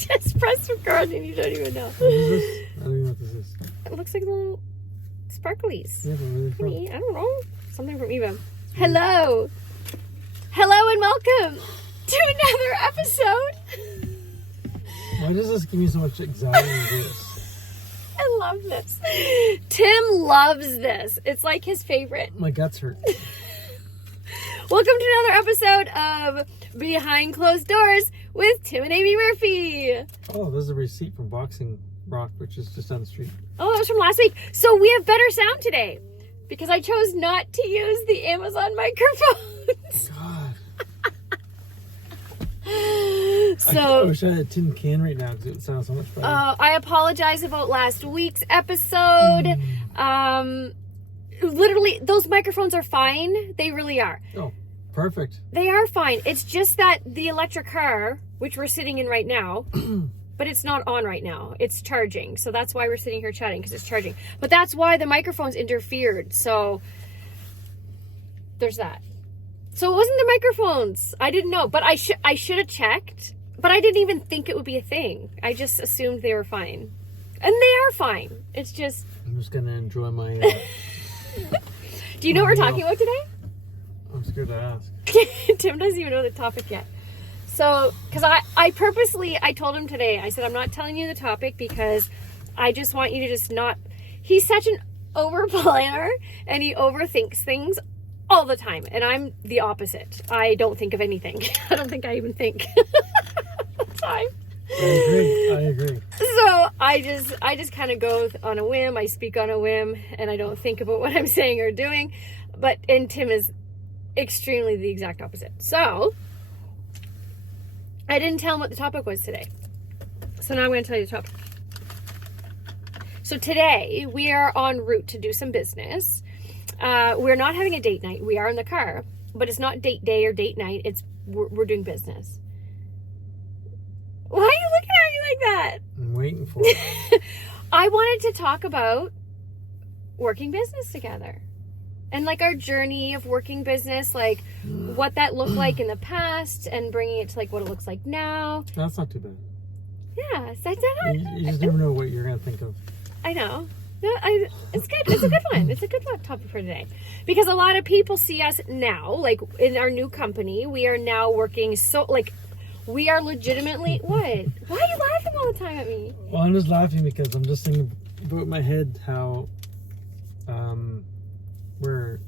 just press record and you don't even know. What is this? I don't even know what this is. It looks like little sparklies. Yeah, but where are they from? I don't know. Something from Eva. Hello. Hello and welcome to another episode. Why does this give me so much anxiety to do this? I love this. Tim loves this. It's like his favorite. My guts hurt. Welcome to another episode of Behind Closed Doors with Tim and Amy Murphy. Oh, this is a receipt from Boxing Rock, which is just down the street. Oh, that was from last week. So we have better sound today because I chose not to use the Amazon microphones. God. So I wish I had a tin can right now because it would sound so much better. I apologize about last week's episode. Literally, those microphones are fine. They really are. Oh, perfect. They are fine. It's just that the electric car, which we're sitting in right now, but it's not on right now. It's charging. So that's why we're sitting here chatting, because it's charging. But that's why the microphones interfered. So there's that. So it wasn't the microphones. I didn't know, but I should have checked. But I didn't even think it would be a thing. I just assumed they were fine. And they are fine. It's just... I'm just going to enjoy my... Do you know what we're talking about today? I'm scared to ask. Tim doesn't even know the topic yet. So, because I purposely, I told him today, I said, I'm not telling you the topic because I just want you to just not... He's such an over-planner and he overthinks things all the time. And I'm the opposite. I don't think of anything. I don't think I even think. Time. I agree. So I just kind of go on a whim. I speak on a whim, and I don't think about what I'm saying or doing. And Tim is extremely the exact opposite. So I didn't tell him what the topic was today. So now I'm going to tell you the topic. So today we are en route to do some business. We're not having a date night. We are in the car, but it's not date day or date night. We're doing business. Why are you looking at me like that? I'm waiting for it. I wanted to talk about working business together. And like our journey of working business, like what that looked like in the past and bringing it to like what it looks like now. That's not too bad. Yeah. You just never know what you're going to think of. I know. No, it's good. It's a good one. It's a good topic for today. Because a lot of people see us now, like in our new company, we are now working so like... We are legitimately... What? Why are you laughing all the time at me? Well, I'm just laughing because I'm just thinking about my head how we're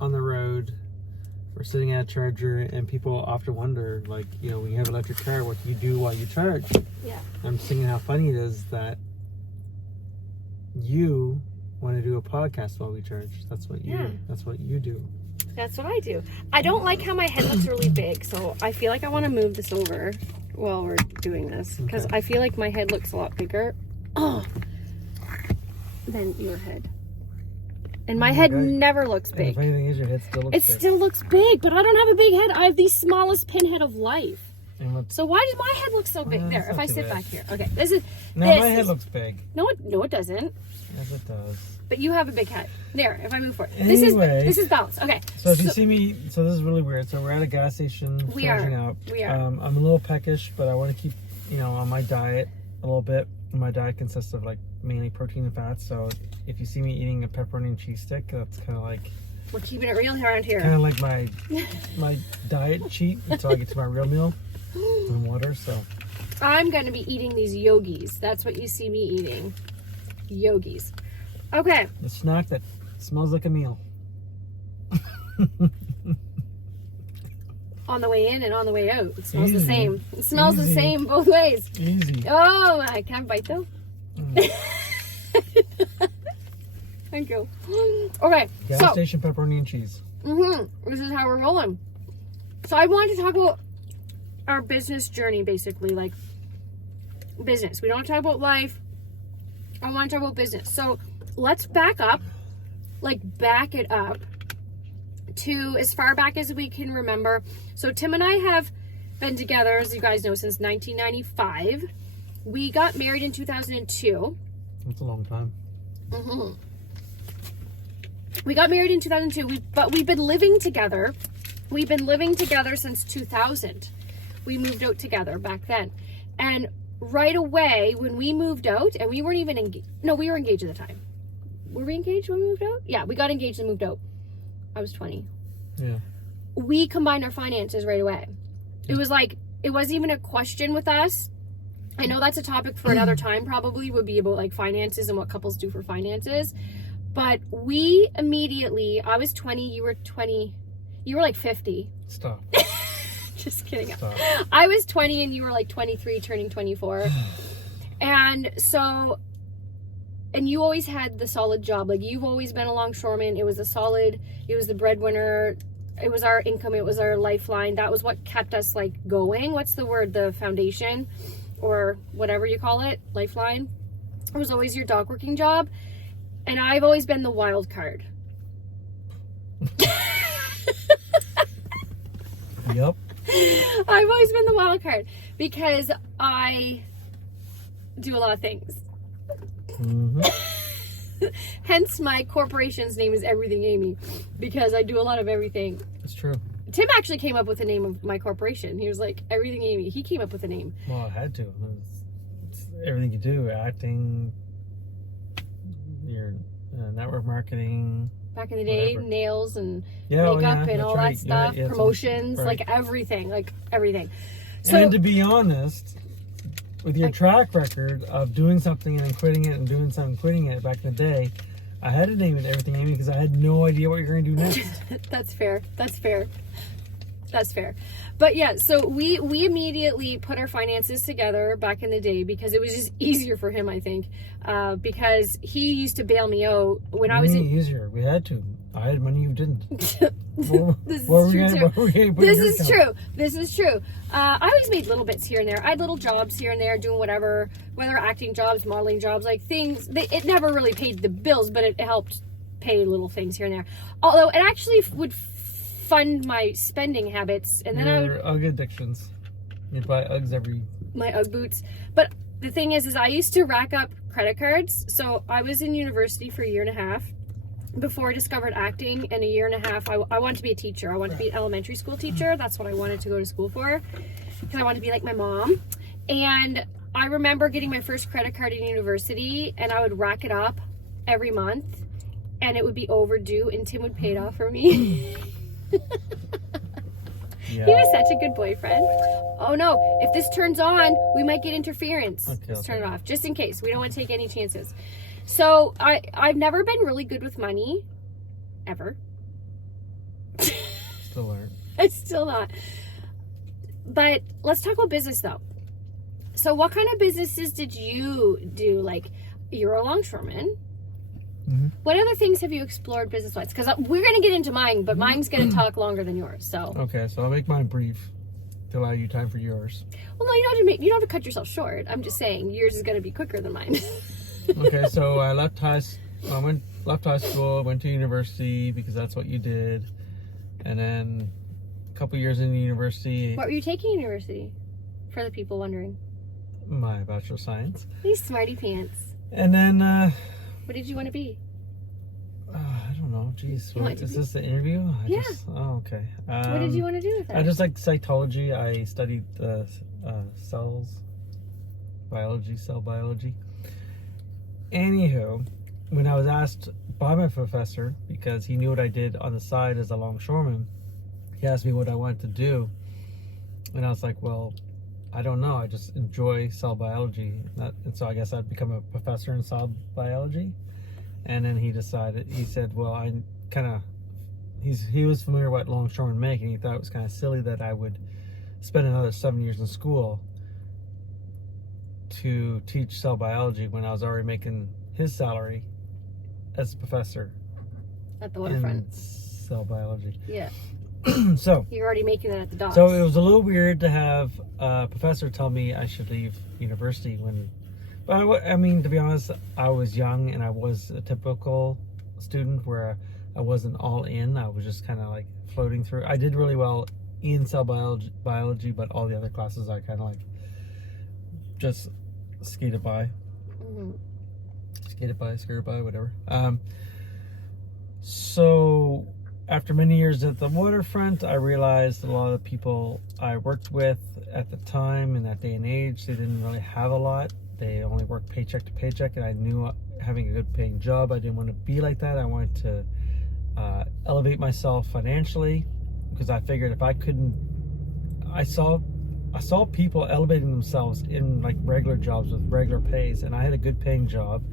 on the road, we're sitting at a charger, and people often wonder, like, you know, when you have an electric car, what do you do while you charge? Yeah. I'm thinking how funny it is that you want to do a podcast while we charge. That's what you do. That's what you do. That's what I do. I don't like how my head looks really big, so I feel like I want to move this over while we're doing this. Because I feel like my head looks a lot bigger than your head. And my head never looks big. And the funny thing is, your head still looks big. It still looks big, but I don't have a big head. I have the smallest pinhead of life. So why does my head look so big? There, if I sit back here. Okay, this is... No, my head looks big. No, it doesn't. Yes, it does. But you have a big head. There, if I move forward. Anyway, this is balance. Okay. So if you see me, so this is really weird. So we're at a gas station charging up. We are. I'm a little peckish, but I want to keep, on my diet a little bit. And my diet consists of like mainly protein and fats. So if you see me eating a pepperoni and cheese stick, that's kind of like... We're keeping it real around here. Kind of like my diet cheat until I get to my real meal and water. So I'm going to be eating these yogis. That's what you see me eating. Yogis. Okay. The snack that smells like a meal. On the way in and on the way out. It smells Easy. the same. It smells the same both ways. Easy. Oh, I can't bite though. Thank you. Okay. Gas station pepperoni and cheese. This is how we're rolling. So I wanted to talk about our business journey, basically, like business. We don't talk about life. I want to talk about business. So let's back up, back it up to as far back as we can remember. So Tim and I have been together, as you guys know, since 1995. We got married in 2002. That's a long time. We got married in 2002, but we've been living together. We've been living together since 2000. We moved out together back then. And right away when we moved out, and we weren't even engaged. No, we were engaged at the time. Were we engaged when we moved out? Yeah, we got engaged and moved out. I was 20. Yeah. We combined our finances right away. It was like, it wasn't even a question with us. I know that's a topic for another time, probably, would be about like finances and what couples do for finances. But we immediately, I was 20, you were 20, you were like 50. Stop. Just kidding. Stop. I was 20 and you were like 23, turning 24. And so, and you always had the solid job. Like, you've always been a longshoreman. It was the breadwinner. It was our income. It was our lifeline. That was what kept us like going. What's the word? The foundation or whatever you call it. Lifeline. It was always your dog working job. And I've always been the wild card. Yep. I've always been the wild card because I do a lot of things. Mm-hmm. Hence my corporation's name is Everything Amy, because I do a lot of everything. It's true. Tim actually came up with the name of my corporation. He was like, Everything Amy. He came up with the name. Well, I had to. It's everything you do, acting, your network marketing. Back in the day, whatever. Nails and Yeah, makeup and all right. that stuff. Yeah, Promotions, right. like everything. So, And to be honest, with your track record of doing something and then quitting it and doing something and quitting it back in the day, I had to name it Everything Amy because I had no idea what you're going to do next. That's fair. But yeah, so we immediately put our finances together back in the day because it was just easier for him, I think, because he used to bail me out when I was easier. We had to. I had money you didn't. This is true. I always made little bits here and there. I had little jobs here and there, doing whatever, whether acting jobs, modeling jobs, like things. It never really paid the bills, but it helped pay little things here and there. Although it actually would fund my spending habits, and then Your Ugg addictions. You'd buy Uggs my Ugg boots. But the thing is I used to rack up credit cards. So I was in university for a year and a half before I discovered acting. In a year and a half, I wanted to be a teacher. I wanted to be an elementary school teacher. That's what I wanted to go to school for, because I wanted to be like my mom. And I remember getting my first credit card in university, and I would rack it up every month, and it would be overdue, and Tim would pay it off for me. Yeah. He was such a good boyfriend. Oh no, if this turns on, we might get interference. Okay, Let's turn it off, just in case. We don't want to take any chances. So I've never been really good with money, ever. Still aren't. It's still not. But let's talk about business though. So what kind of businesses did you do? Like, you're a longshoreman. Mm-hmm. What other things have you explored business-wise? Because we're going to get into mine, but mine's going to talk longer than yours. So Okay, so I'll make mine brief to allow you time for yours. well, no, you don't have to cut yourself short. I'm just saying yours is going to be quicker than mine. Okay, so I left high school, went to university because that's what you did, and then a couple years in university. What were you taking in university? For the people wondering. My Bachelor of Science. These smarty pants. And then, What did you want to be? I don't know. Jeez, You want to is be- this the interview? Yeah. Okay. What did you want to do with it? I just like cytology. I studied cells, cell biology. Anywho, when I was asked by my professor, because he knew what I did on the side as a longshoreman, he asked me what I wanted to do. And I was like, well, I don't know. I just enjoy cell biology. And so I guess I'd become a professor in cell biology. And then he said, well, he was familiar with what longshoremen make, and he thought it was kind of silly that I would spend another 7 years in school to teach cell biology when I was already making his salary as a professor At the in waterfront. cell biology. Yeah. So You're already making that at the docks. So it was a little weird to have a professor tell me I should leave university but I mean, to be honest, I was young and I was a typical student where I wasn't all in. I was just kind of like floating through. I did really well in cell biology, but all the other classes I kind of like just skated by. Mm-hmm. Skirted by, whatever. So after many years at the waterfront, I realized a lot of the people I worked with at the time, in that day and age, they didn't really have a lot. They only worked paycheck to paycheck, and I knew having a good paying job, I didn't want to be like that. I wanted to elevate myself financially, because I figured if I couldn't, I saw people elevating themselves in like regular jobs with regular pays, and I had a good paying job,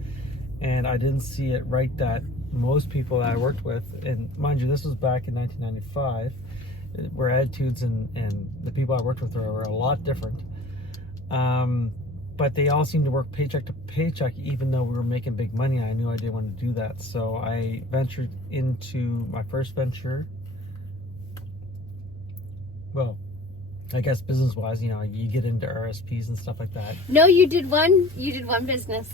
and I didn't see it right that most people that I worked with, and mind you, this was back in 1995, where attitudes and the people I worked with were a lot different. But they all seemed to work paycheck to paycheck, even though we were making big money. I knew I didn't want to do that. So I ventured into my first venture. Well, I guess business-wise, you know, you get into RSPs and stuff like that. No, you did one business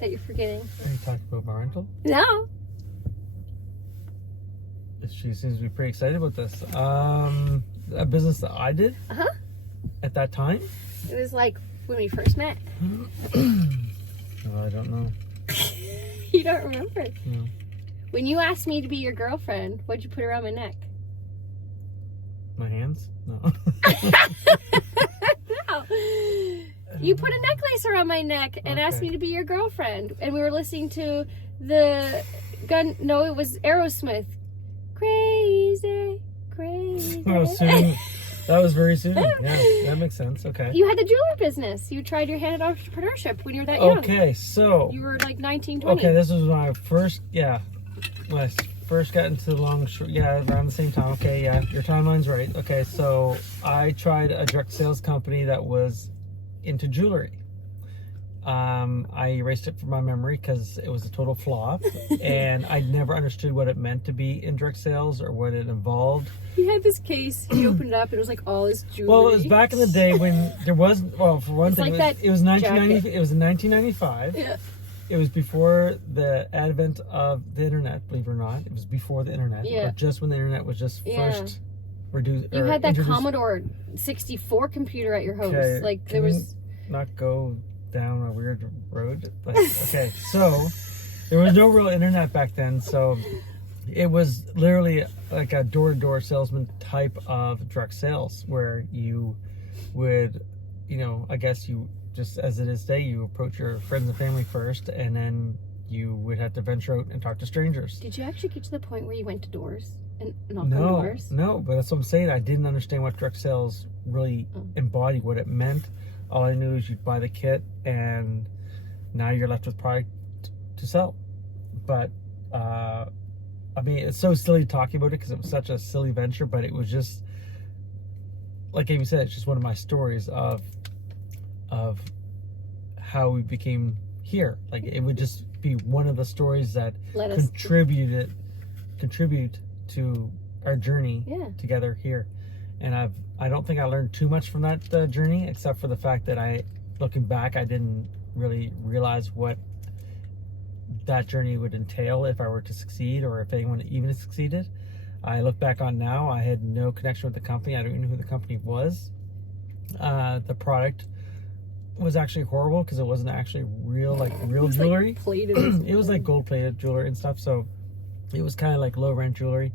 that you're forgetting. Are you talking about my rental? No. She seems to be pretty excited about this. A business that I did at that time. It was like when we first met. I don't know. You don't remember? No. When you asked me to be your girlfriend, what'd you put around my neck? My hands? No. No. You put a necklace around my neck and asked me to be your girlfriend. And we were listening to it was Aerosmith. Crazy, crazy. Oh, soon. That was very soon. Yeah, that makes sense. Okay. You had the jewelry business. You tried your hand at entrepreneurship when you were that young. Okay, so. You were like 19, 20. Okay, this was when I first got into the longshore. Yeah, around the same time. Okay, yeah, your timeline's right. Okay, so I tried a direct sales company that was into jewelry. I erased it from my memory because it was a total flop, and I never understood what it meant to be in direct sales or what it involved. He had this case. He opened it up, and it was like all his jewelry. Well, it was back in the day when there wasn't. Well, for one thing, like it was 1990. It was in 1995. Yeah. It was before the advent of the internet. Believe it or not, it was before the internet. Yeah. Or just when the internet was just first reduced. You had that Commodore 64 computer at your house. Okay, like there was. Not go down a weird road. But, okay, so there was no real internet back then, so it was literally like a door-to-door salesman type of direct sales, where you would, you know, I guess you just, as it is today, you approach your friends and family first, and then you would have to venture out and talk to strangers. Did you actually get to the point where you went to doors and knocked on doors? No, but that's what I'm saying. I didn't understand what direct sales really embodied, what it meant. All I knew is you'd buy the kit, and now you're left with product to sell. But, I mean, it's so silly talking about it because it was such a silly venture, but it was just, like Amy said, it's just one of my stories of how we became here. Like, it would just be one of the stories that contribute to our journey together here. And I don't think I learned too much from that journey, except for the fact that looking back, I didn't really realize what that journey would entail if I were to succeed, or if anyone even succeeded. I look back on now, I had no connection with the company. I don't even know who the company was. The product was actually horrible because it wasn't actually real jewelry. Like it was like gold-plated jewelry and stuff, so it was kind of like low-rent jewelry.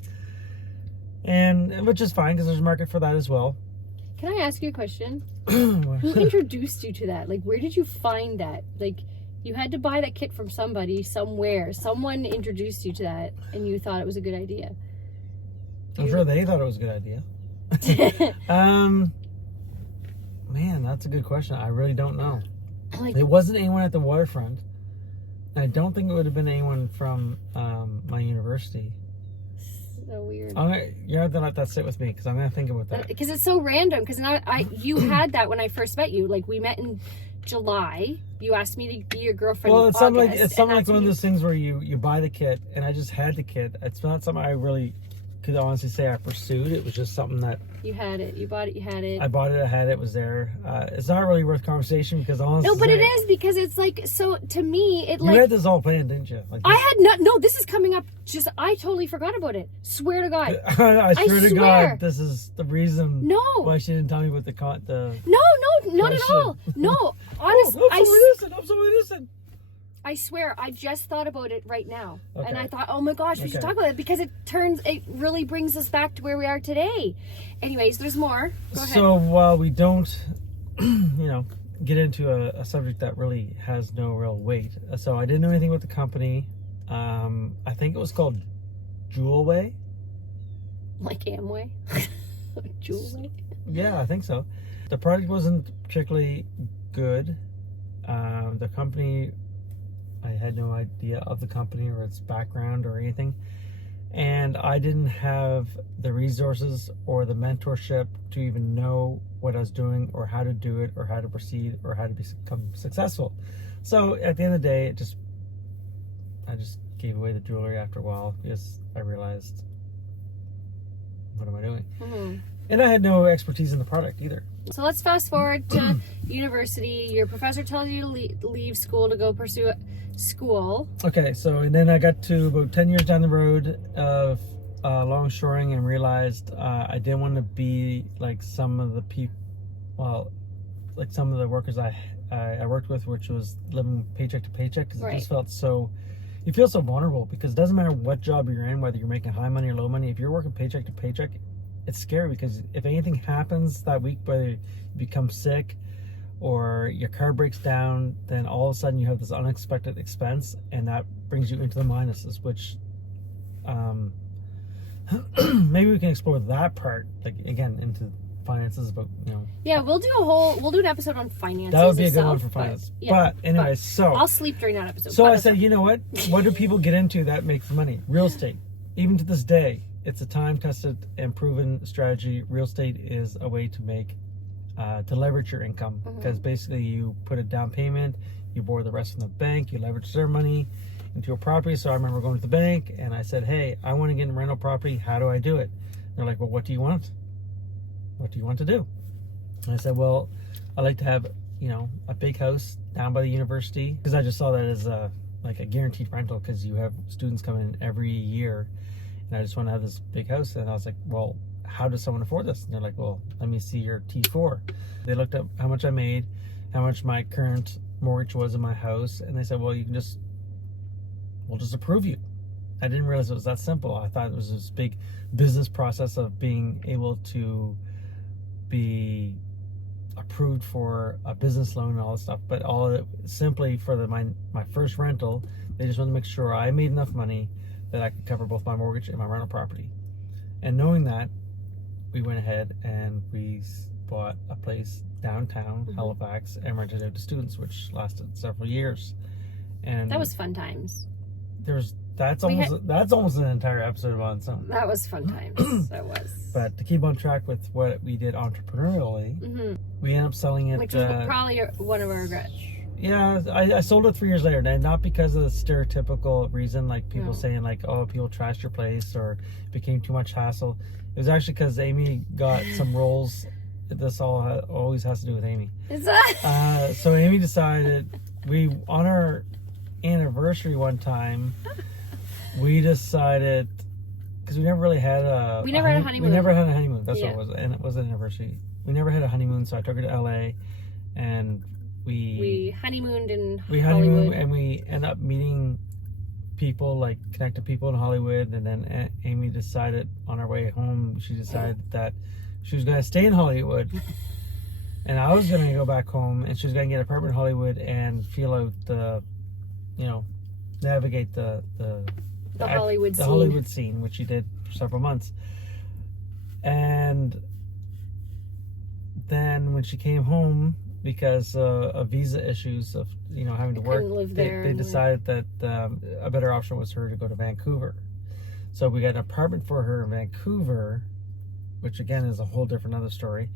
And which is fine because there's a market for that as well. Can I ask you a question? Who introduced you to that? Like, where did you find that? Like, you had to buy that kit from somebody, somewhere. Someone introduced you to that, and you thought it was a good idea. I'm sure they thought it was a good idea. Man, that's a good question. I really don't know. Like, it wasn't anyone at the waterfront. I don't think it would have been anyone from my university. So weird. You have to let that sit with me because I'm going to think about that. Because it's so random. Because you had that when I first met you. Like, we met in July. You asked me to be your girlfriend. Well, it's something like one of those things where you buy the kit, and I just had the kit. It's not something I really could honestly say I pursued. It was just something that you had it. You bought it. You had it. I bought it. I had it. It was there. It's not really worth conversation because honestly, no, but it is because it's like, so to me, it like you had this all planned, didn't you? Like, I had no. This is coming up. Just I totally forgot about it. Swear to God. I swear to God, this is the reason. No. Why she didn't tell me what the No, not at all. No, honestly, I'm so innocent. I swear, I just thought about it right now. Okay. And I thought, oh my gosh, we should talk about it because it really brings us back to where we are today. Anyways, there's more. Go ahead. So while we don't, get into a subject that really has no real weight. So I didn't know anything about the company. I think it was called Jewelway. Like Amway? Jewelway? Yeah, I think so. The product wasn't particularly good. The company, I had no idea of the company or its background or anything. And I didn't have the resources or the mentorship to even know what I was doing or how to do it or how to proceed or how to become successful. So at the end of the day, I just gave away the jewelry after a while because I realized, what am I doing? Mm-hmm. And I had no expertise in the product either. So let's fast forward to university. Your professor tells you to leave school to go pursue school. Okay, so and then I got to about 10 years down the road of longshoring and realized I didn't want to be like some of the people, like some of the workers I worked with, which was living paycheck to paycheck, because it just felt so, you feel so vulnerable, because it doesn't matter what job you're in, whether you're making high money or low money, if you're working paycheck to paycheck, it's scary, because if anything happens that week, whether you become sick or your car breaks down, then all of a sudden you have this unexpected expense, and that brings you into the minuses, which maybe we can explore that part, like again, into finances, but yeah, we'll do an episode on finances. That would be a good one for finance. But anyway, so I'll sleep during that episode. So I said, you know what do people get into that makes money? Real estate. Even to this day, it's a time-tested and proven strategy. Real estate is a way to make to leverage your income, because basically you put a down payment, you borrow the rest from the bank, you leverage their money into a property. So I remember going to the bank and I said, hey, I want to get in rental property. How do I do it? They're like, well, what do you want? What do you want to do? And I said, well, I'd like to have, a big house down by the university, because I just saw that as like a guaranteed rental, because you have students coming in every year, and I just want to have this big house. And I was like, well, how does someone afford this? And they're like, well, let me see your T4. They looked up how much I made, how much my current mortgage was in my house, and they said, well, we'll just approve you. I didn't realize it was that simple. I thought it was this big business process of being able to be approved for a business loan and all this stuff, but all of it simply for my first rental. They just wanted to make sure I made enough money that I could cover both my mortgage and my rental property. And knowing that, we went ahead and we bought a place downtown Halifax and rented it to students, which lasted several years. And that was fun times. That's almost an entire episode on its own. That was fun times. That was. But to keep on track with what we did entrepreneurially, we ended up selling it. Which was probably one of our regrets. Yeah, I sold it 3 years later, and not because of the stereotypical reason, like people saying like, oh, people trashed your place or it became too much hassle. It was actually because Amy got some roles. This always has to do with Amy. Is that? So Amy decided, on our anniversary one time, we decided, because we never really had a honeymoon. We never had a honeymoon. That's what it was, and it was an anniversary. We never had a honeymoon, so I took her to LA, and we honeymooned in Hollywood, and we ended up meeting people, like connected people in Hollywood. And then Amy decided on our way home, she decided that she was going to stay in Hollywood, and I was going to go back home, and she was going to get an apartment in Hollywood and feel out navigate the Hollywood scene, which she did for several months. And then when she came home, because of visa issues of having to work, they decided that a better option was for her to go to Vancouver. So we got an apartment for her in Vancouver, which again is a whole different other story.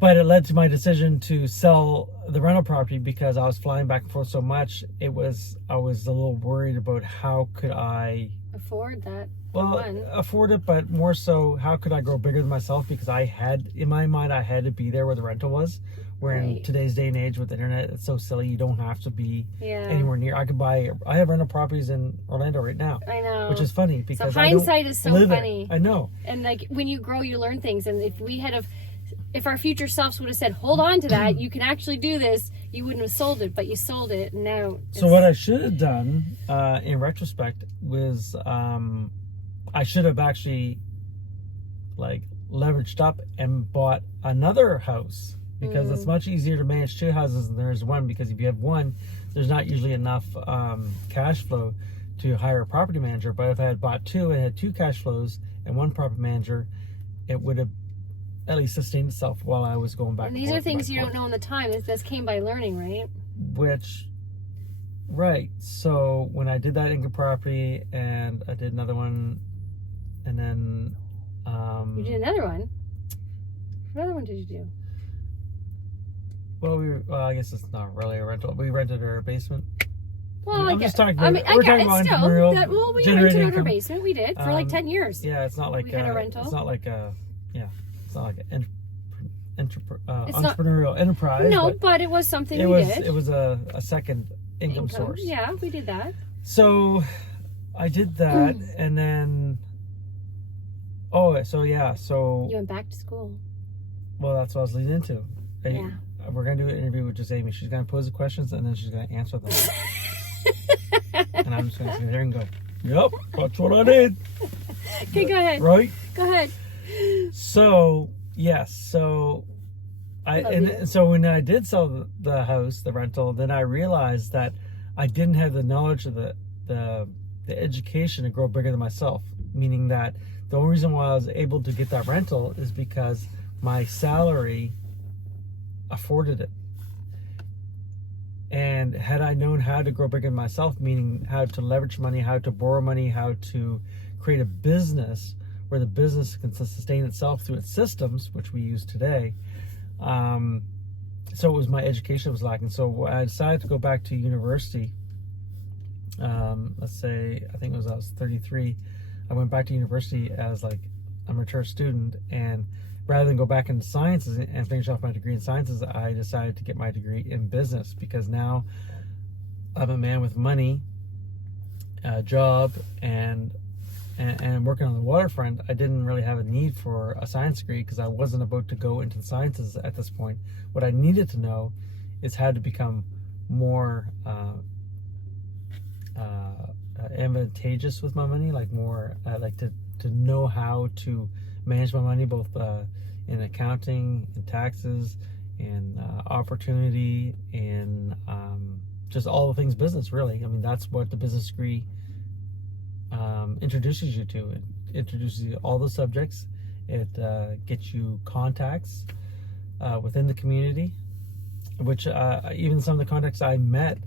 But it led to my decision to sell the rental property, because I was flying back and forth so much. I was a little worried about how could I afford that. Afford it, but more so, how could I grow bigger than myself? Because in my mind, I had to be there where the rental was. Where in today's day and age with the internet, it's so silly. You don't have to be anywhere near. I have rental properties in Orlando right now. I know. Which is funny, because hindsight is so funny. I know. And like when you grow, you learn things. And if we had if our future selves would have said, hold on to that, you can actually do this, you wouldn't have sold it, but you sold it, and now So what I should have done, in retrospect, was I should have actually like leveraged up and bought another house, because it's much easier to manage two houses than there is one, because if you have one, there's not usually enough cash flow to hire a property manager. But if I had bought two and had two cash flows and one property manager, it would have at least sustained itself while I was going back. And these are things you don't know in the time. This came by learning, right? Right. So when I did that income property, and I did another one, and then You did another one. What other one did you do? Well, I guess it's not really a rental. We rented our basement. Well, I'm just talking about, I mean, we're talking about entrepreneurial. We generating rented out our income. basement. We did for like 10 years. Yeah, it's not like We had a rental. It's not like a It's not- entrepreneurial enterprise. No, but it was something it we was did. it was a second income source. Yeah, we did that. So I did that, and then so You went back to school. well, that's what I was leading into. Yeah. We're gonna do an interview with just Amy. She's gonna pose the questions, and then she's gonna answer them. And I'm just gonna sit there and go, "Yep, that's what I did." Okay, go ahead. Right? Go ahead. So yes, so so when I did sell the house, the rental, then I realized that I didn't have the knowledge of the education to grow bigger than myself. Meaning that the only reason why I was able to get that rental is because my salary afforded it. And had I known how to grow bigger than myself, meaning how to leverage money, how to borrow money, how to create a business where the business can sustain itself through its systems, which we use today. So it was my education that was lacking. So I decided to go back to university. Let's say, I think it was I was 33. I went back to university as like a mature student, and rather than go back into sciences and finish off my degree in sciences, I decided to get my degree in business, because now I'm a man with money, a job, and working on the waterfront. I didn't really have a need for a science degree, because I wasn't about to go into the sciences at this point. What I needed to know is how to become more advantageous with my money, like more like to know how to manage my money, both in accounting, in taxes, in opportunity, in just all the things business, really. I mean, that's what the business degree introduces you to. It introduces you to all the subjects. It gets you contacts within the community, which even some of the contacts I met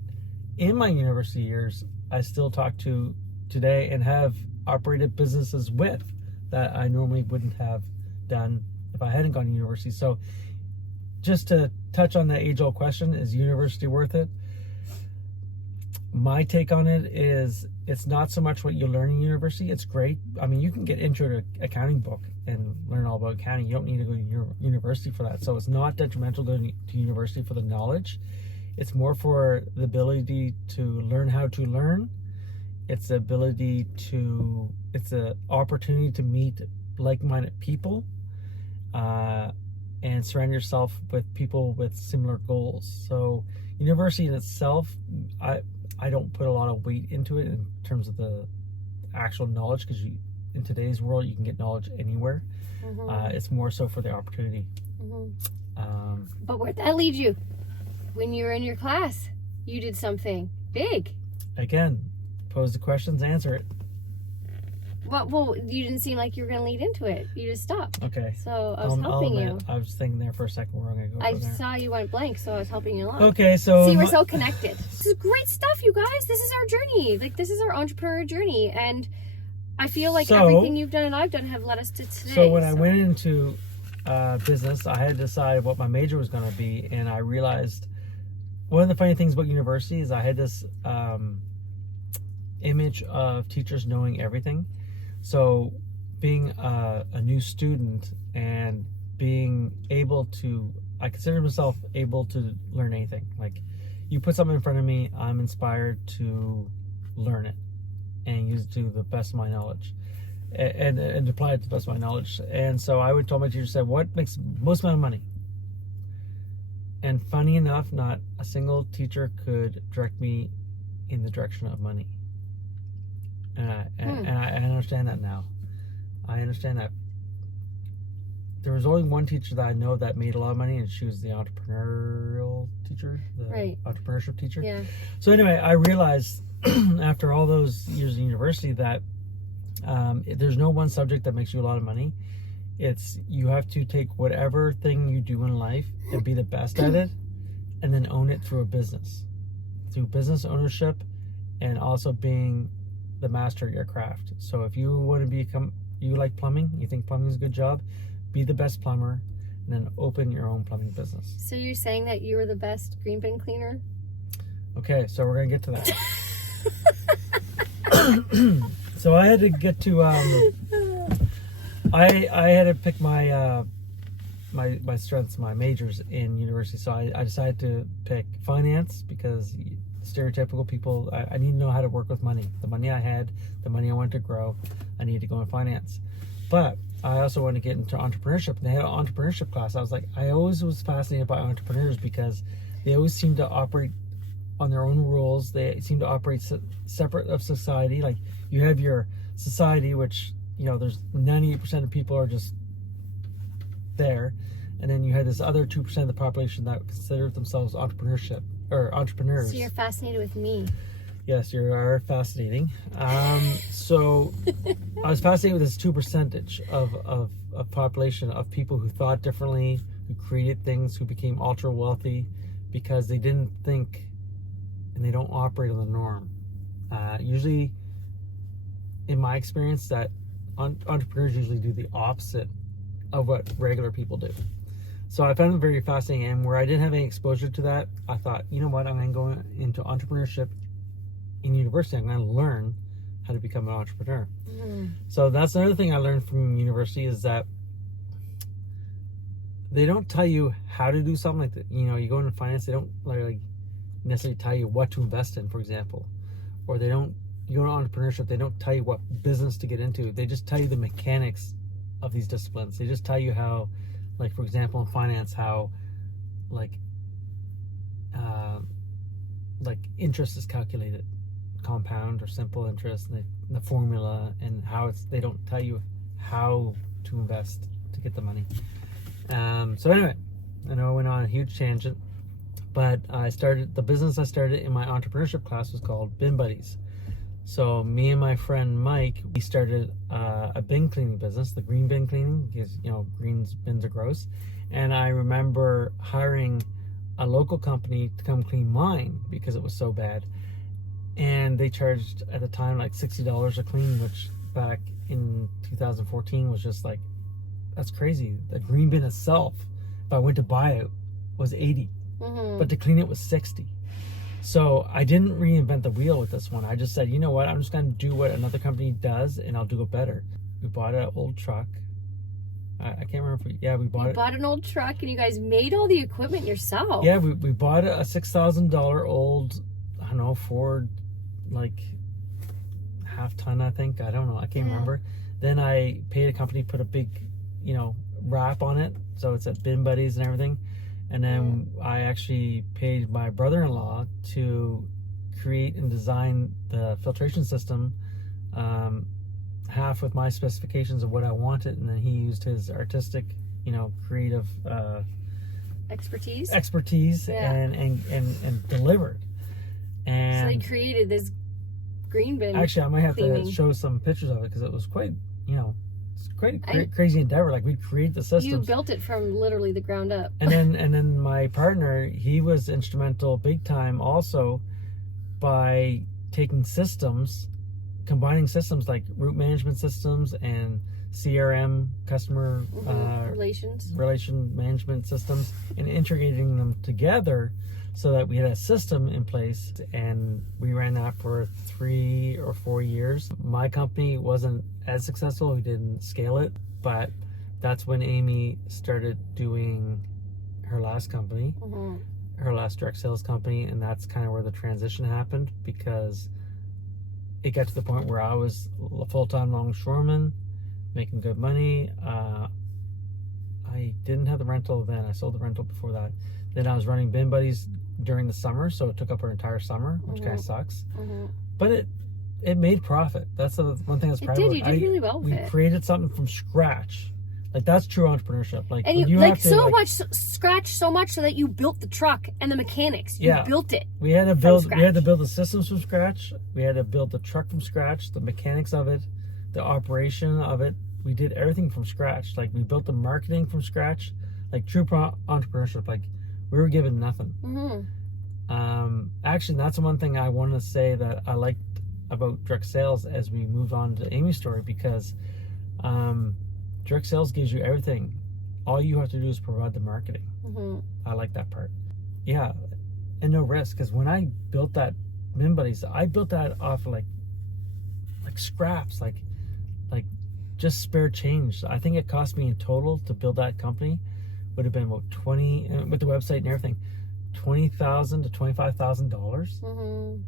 in my university years, I still talk to today and have operated businesses with, that I normally wouldn't have done if I hadn't gone to university. So just to touch on the age-old question, is university worth it? My take on it is, it's not so much what you learn in university. It's great. I mean, you can get intro to accounting book and learn all about accounting. You don't need to go to university for that. So it's not detrimental going to university for the knowledge. It's more for the ability to learn how to learn. It's the ability to, it's an opportunity to meet like-minded people, and surround yourself with people with similar goals. So university in itself, I don't put a lot of weight into it in terms of the actual knowledge, because in today's world you can get knowledge anywhere. It's more so for the opportunity. But where'd that lead you? When you were in your class, you did something big. Again, pose the questions, answer it. Well, you didn't seem like you were going to lead into it. You just stopped. Okay. So I was helping you. I was thinking there for a second where I'm going to go I from there. saw you went blank, so I was helping you along. Okay, so... See, we're so connected. This is great stuff, you guys. This is our journey. Like, this is our entrepreneurial journey. And I feel like everything you've done and I've done have led us to today. So when I went into business, I had to decide what my major was going to be. And I realized one of the funny things about university is I had this image of teachers knowing everything. So being a new student and being able to, I consider myself able to learn anything. Like, you put something in front of me, I'm inspired to learn it and use it to the best of my knowledge. and apply it to the best of my knowledge. And so I would tell my teacher, said, what makes most amount of money? And funny enough, not a single teacher could direct me in the direction of money. And I understand that now. I understand that. There was only one teacher that I know that made a lot of money, and she was the entrepreneurial teacher, the entrepreneurship teacher. Yeah. So anyway, I realized after all those years in university that there's no one subject that makes you a lot of money. It's you have to take whatever thing you do in life and be the best at it, and then own it through a business, through business ownership, and also being the master of your craft. So if you want to become, you like plumbing, you think plumbing is a good job, be the best plumber, and then open your own plumbing business. So you're saying that you were the best green bin cleaner? Okay, so we're gonna get to that. So I had to get to I had to pick my my strengths, my majors in university. So I decided to pick finance because stereotypical people, I need to know how to work with money. The money I had, the money I wanted to grow, I need to go in finance. But I also wanted to get into entrepreneurship. And they had an entrepreneurship class. I was like, I always was fascinated by entrepreneurs because they always seem to operate on their own rules. They seem to operate separate of society. Like you have your society, which, you know, there's 98% of people are just there. And then you had this other 2% of the population that consider themselves entrepreneurship or entrepreneurs. So you're fascinated with me. Yes, you are fascinating. So I was fascinated with this 2% of population of people who thought differently, who created things, who became ultra wealthy because they didn't think and they don't operate on the norm. Usually, in my experience, that entrepreneurs usually do the opposite of what regular people do. So I found it very fascinating, and where I didn't have any exposure to that, I thought, you know what, I'm going to go into entrepreneurship in university. I'm going to learn how to become an entrepreneur. So that's another thing I learned from university is that they don't tell you how to do something like that. You know, you go into finance, they don't like necessarily tell you what to invest in, for example, or they don't. You go to entrepreneurship, they don't tell you what business to get into. They just tell you the mechanics of these disciplines. They just tell you how, like for example, in finance, how like interest is calculated, compound or simple interest, and the formula, and how it's. They don't tell you how to invest to get the money. So anyway, I know I went on a huge tangent, but the business I started in my entrepreneurship class was called Bin Buddies. So me and my friend Mike, we started a bin cleaning business, the green bin cleaning, because, you know, bins are gross. And I remember hiring a local company to come clean mine because it was so bad. And they charged at the time like $60 a clean, which back in 2014 was just like, that's crazy. The green bin itself, if I went to buy it, was $80, but to clean it was $60. So I didn't reinvent the wheel with this one. I just said, you know what, I'm just going to do what another company does, and I'll do it better. We bought an old truck. I can't remember if we bought it. You bought an old truck, and you guys made all the equipment yourself. Yeah, we bought a $6,000 old, I don't know, Ford, like half ton, I think. I don't know. I can't remember. Then I paid a company, put a big, you know, wrap on it. So it's at Bin Buddies and everything. And then I actually paid my brother-in-law to create and design the filtration system, half with my specifications of what I wanted, and then he used his artistic, you know, creative expertise and delivered. And so he created this green bin. Actually, I might have cleaning. to show some pictures of it because it was quite, you know, it's quite crazy endeavor. Like we create the systems. You built it from literally the ground up. And then my partner, he was instrumental big time also by taking systems, combining systems like route management systems and CRM, customer relation management systems, and integrating them together so that we had a system in place. And we ran that for 3 or 4 years. My company wasn't as successful. We didn't scale it, but that's when Amy started doing her last company, her last direct sales company, and that's kind of where the transition happened because it got to the point where I was a full-time longshoreman. making good money. I didn't have the rental then. I sold the rental before that. Then I was running Bin Buddies during the summer, so it took up our entire summer, which kind of sucks. But it made profit. That's the one thing that's proud of. You did really well with it. We created something from scratch. Like, that's true entrepreneurship. Like, and you like so much scratch, so much so that you built the truck and the mechanics. You built it. We had to build the systems from scratch. We had to build the truck from scratch, the mechanics of it, the operation of it. We did everything from scratch. Like, we built the marketing from scratch. Like, true entrepreneurship. Like, we were given nothing. Actually, that's the one thing I want to say that I liked about direct sales as we move on to Amy's story, because direct sales gives you everything. All you have to do is provide the marketing. I like that part. Yeah, and no risk, because when I built that Bin Buddies, I built that off like scraps, like just spare change. I think it cost me in total to build that company would have been about 20, with the website and everything, $20,000 to $25,000.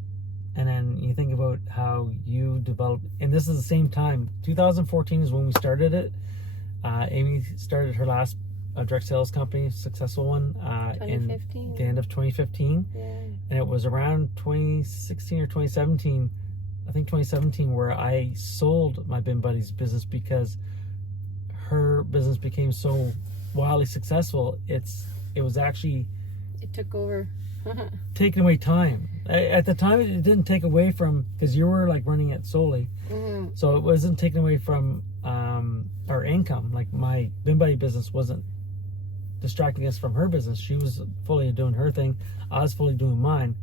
And then you think about how you develop, and this is the same time. 2014 is when we started it. Amy started her last direct sales company, successful one, in the end of 2015. And it was around 2016 or 2017, I think 2017, where I sold my Bin Buddies business because her business became so wildly successful. It took over. Taking away time. At the time, it didn't take away from, because you were like running it solely. So it wasn't taken away from our income. Like, my Bin Buddy business wasn't distracting us from her business. She was fully doing her thing. I was fully doing mine.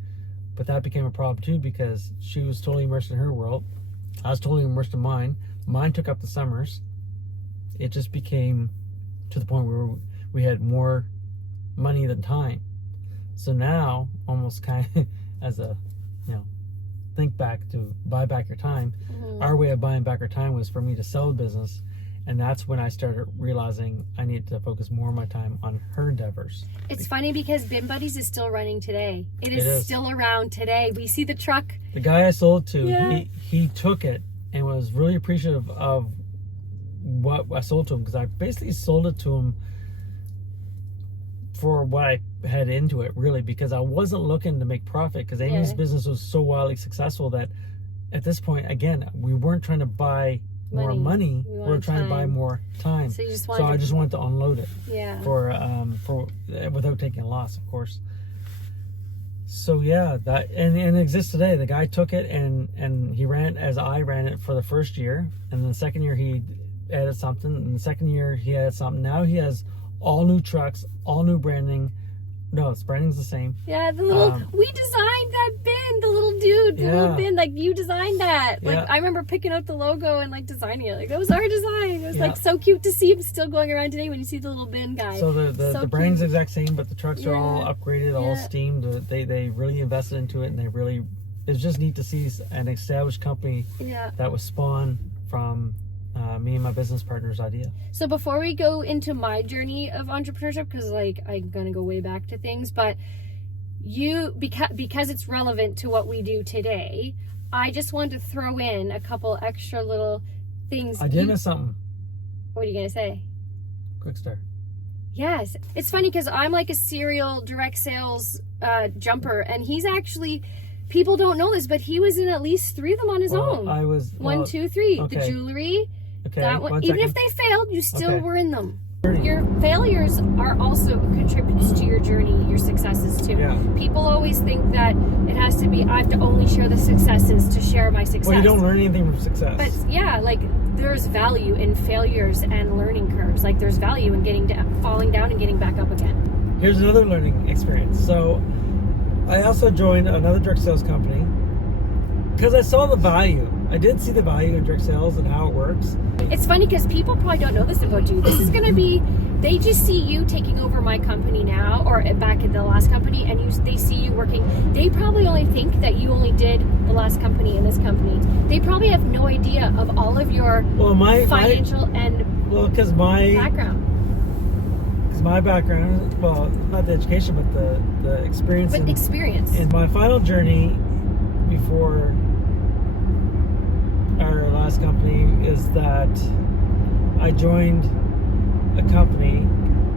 But that became a problem too, because she was totally immersed in her world. I was totally immersed in mine. Mine took up the summers. It just became to the point where we had more money than time. So now, almost kind of as a, think back to buy back your time. Our way of buying back our time was for me to sell the business. And that's when I started realizing I needed to focus more of my time on her endeavors. It's funny because Bin Buddies is still running today. It is still around today. We see the truck. The guy I sold to, he took it and was really appreciative of what I sold to him, because I basically sold it to him for what I had into it, really, because I wasn't looking to make profit, because Amy's business was so wildly successful that at this point, again, we weren't trying to buy more money. We were trying to buy more time. So I just wanted to unload it. For without taking a loss, of course. So that and it exists today. The guy took it and he ran it as I ran it for the first year, and then the second year he added something, and the second year he added something. Now he has all new trucks, all new branding. No, its branding's the same. Yeah, the little we designed that bin, the little dude, the little bin, like you designed that. Like I remember picking out the logo and like designing it. Like that was our design. It was like so cute to see him still going around today when you see the little bin guy. So the branding's the exact same, but the trucks are all upgraded, all steamed. They really invested into it, and it's just neat to see an established company that was spawned from me and my business partner's idea. So before we go into my journey of entrepreneurship, because like I'm gonna go way back to things, but because it's relevant to what we do today, I just wanted to throw in a couple extra little things. I did miss something. What are you gonna say? Quick Start. Yes, it's funny because I'm like a serial direct sales jumper, and he's actually, people don't know this, but he was in at least 3 of them on his own. I was 1, 2, 3. Okay. The jewelry. Okay. That one. Even if they failed, you still were in them. Your failures are also contributes to your journey, your successes too. Yeah. People always think that it has to be, I have to only share the successes to share my success. Well, you don't learn anything from success. But yeah, like there's value in failures and learning curves. Like there's value in falling down and getting back up again. Here's another learning experience. So I also joined another direct sales company because I saw the value. I did see the value in direct sales and how it works. It's funny because people probably don't know this about you. This is going to be, they just see you taking over my company now, or back in the last company, and they see you working. They probably only think that you only did the last company and this company. They probably have no idea of all of your financial because my background, well, not the education, but the experience. But experience. In my final journey before our last company is that I joined a company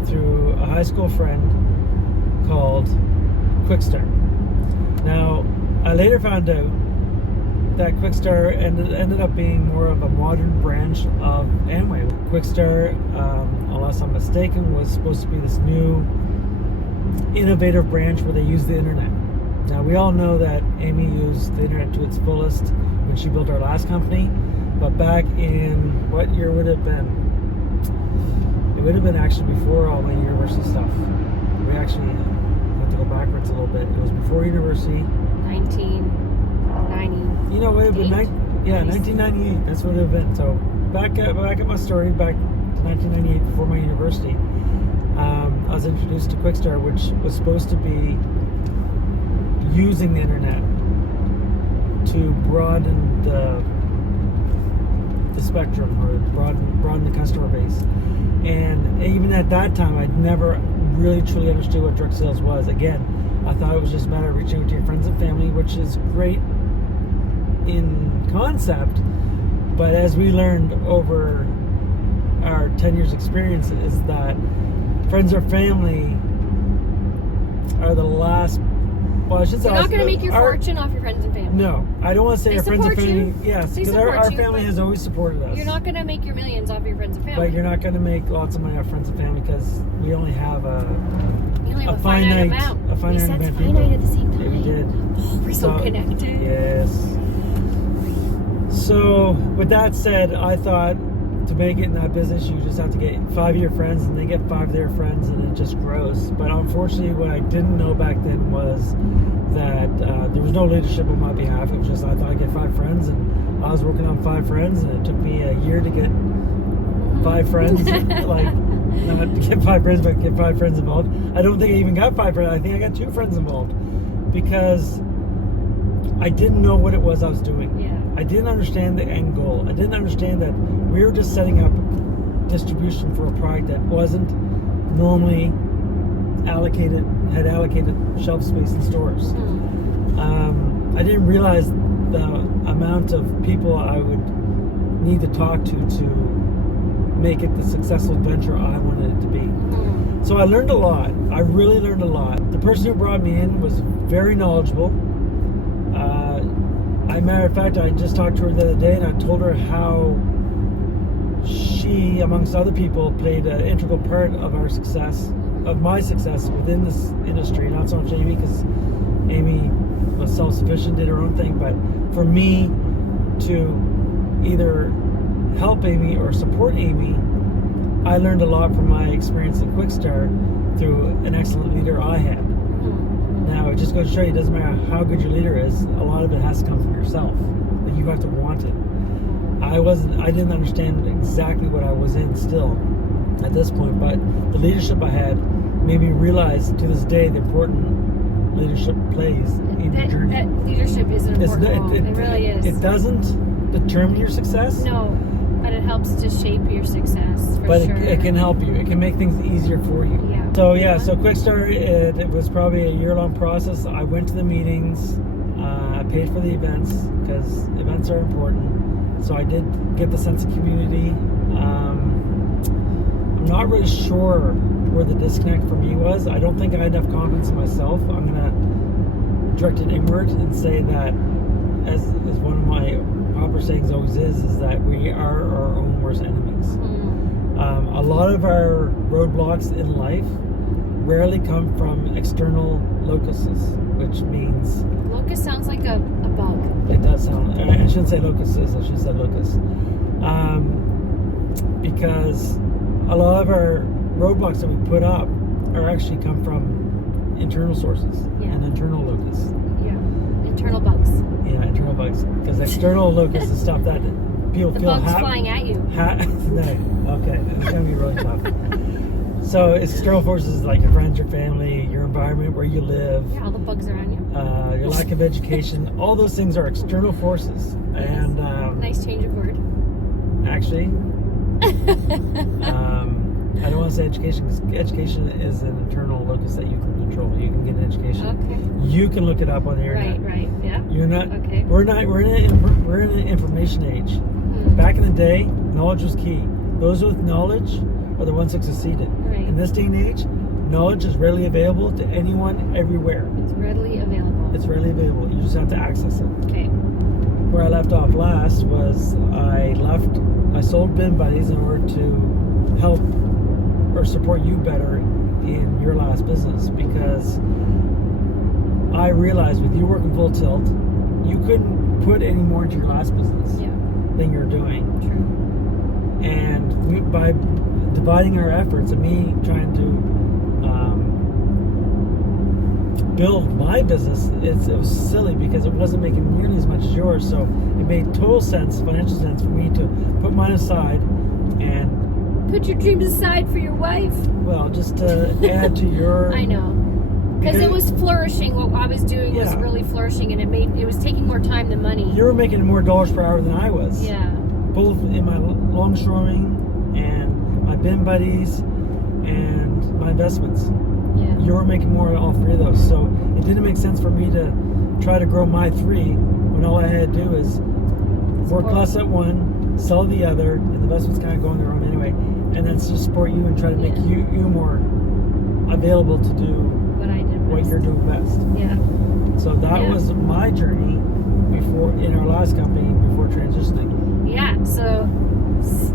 through a high school friend called Quickstar. Now, I later found out that Quickstar ended up being more of a modern branch of Amway. Quickstar, unless I'm mistaken, was supposed to be this new innovative branch where they use the internet. Now, we all know that Amy used the internet to its fullest when she built our last company, but back in, what year would it have been? It would have been actually before all my university stuff. We actually have to go backwards a little bit. It was before university. 1990. You know, it would have been 1998. That's what it would have been. So back at my story, back to 1998, before my university, I was introduced to Quickstar, which was supposed to be using the internet to broaden the spectrum, or broaden the customer base. And even at that time, I'd never really truly understood what direct sales was. Again, I thought it was just a matter of reaching out to your friends and family, which is great in concept, but as we learned over our 10 years experience, is that friends or family are the last. Well, I should say, you're not going to make your fortune off your friends and family. No, I don't want to say They our friends and support family. you. Yes, They because support our you, family but has always supported us. You're not going to make your millions off your friends and family. But you're not going to make lots of money off friends and family, because we only have You only have a finite amount. a finite We said amount of finite people. at the same time. Yeah, we did. Oh, we're so connected. Yes. So, with that said, I thought to make it in that business, you just have to get 5 of your friends, and they get 5 of their friends, and it just grows. But unfortunately, what I didn't know back then was that there was no leadership on my behalf. It was just, I thought I'd get 5 friends, and I was working on 5 friends, and it took me a year to get 5 friends. Like, not to get 5 friends, but get 5 friends involved. I don't think I even got 5 friends. I think I got 2 friends involved, because I didn't know what it was I was doing. Yeah. I didn't understand the end goal. I didn't understand that we were just setting up distribution for a product that wasn't normally allocated shelf space in stores. I didn't realize the amount of people I would need to talk to make it the successful venture I wanted it to be. So I learned a lot. I really learned a lot. The person who brought me in was very knowledgeable. Matter of fact, I just talked to her the other day, and I told her how she, amongst other people, played an integral part of our success, of my success within this industry. Not so much Amy, because Amy was self-sufficient, did her own thing, but for me to either help Amy or support Amy, I learned a lot from my experience at Quickstar through an excellent leader I had. Now, it just goes to show you, it doesn't matter how good your leader is, a lot of it has to come from yourself. Like, you have to want it. I didn't understand exactly what I was in still at this point, but the leadership I had made me realize to this day the important leadership plays in your journey. That leadership is an important role. It really is. It doesn't determine your success. No, but it helps to shape your success, for sure. It can help you. It can make things easier for you. Yeah. So Quickstar, it was probably a year-long process. I went to the meetings. I paid for the events, because events are important. So I did get the sense of community. I'm not really sure where the disconnect for me was. I don't think I had enough confidence in myself. I'm going to direct it inward and say that, as one of my popular sayings always is that we are our own worst enemies. A lot of our roadblocks in life rarely come from external locuses, which means... Locust sounds like a bug. It does sound... I shouldn't say locusts, I should say locusts. Because a lot of our roadblocks that we put up are actually come from internal sources and internal locusts. Yeah, internal bugs. Yeah, internal bugs. Because external locusts is stuff that people the feel bugs flying at you. No, okay, it's going to be really tough. So it's external forces like your friends, your family, your environment, where you live. Yeah, all the bugs around you. Your lack of education. All those things are external forces. Yes. And nice change of word. actually, I don't want to say education, because education is an internal locus that you can control. You can get an education. Okay. You can look it up on the internet. Right, yeah. You're not. Okay. We're in an information age. Back in the day, knowledge was key. those with knowledge are the ones that succeeded. Right. In this day and age, knowledge is readily available to anyone, everywhere. It's readily available. It's readily available. You just have to access it. Okay. Where I left off last was I sold bin buddies in order to help or support you better in your last business, because I realized with you working full tilt, you couldn't put any more into your last business than you're doing. True. And by dividing our efforts and me trying to build my business, it was silly because it wasn't making nearly as much as yours. So it made total sense, financial sense, for me to put mine aside and put your dreams aside for your wife. Well, just to add to your. I know, because it was flourishing. What I was doing was really flourishing, and it was taking more time than money. You were making more dollars per hour than I was. Yeah. Both in my longshoring and my bin buddies and my investments. Yeah. You were making more on all three of those, so it didn't make sense for me to try to grow my three when all I had to do is work less at one, sell the other, and the investments kind of go on their own anyway. And that's just support you and try to make you more available to do what you're doing best. Yeah. So that was my journey before in our last company before transitioning. Yeah. So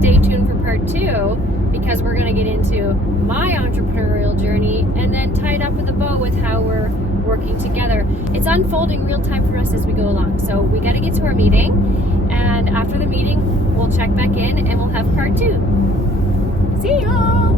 stay tuned for part 2, because we're going to get into my entrepreneurial journey and then tie it up with a bow with how we're working together. It's unfolding real time for us as we go along. So we got to get to our meeting, and after the meeting, we'll check back in and we'll have part 2. See y'all!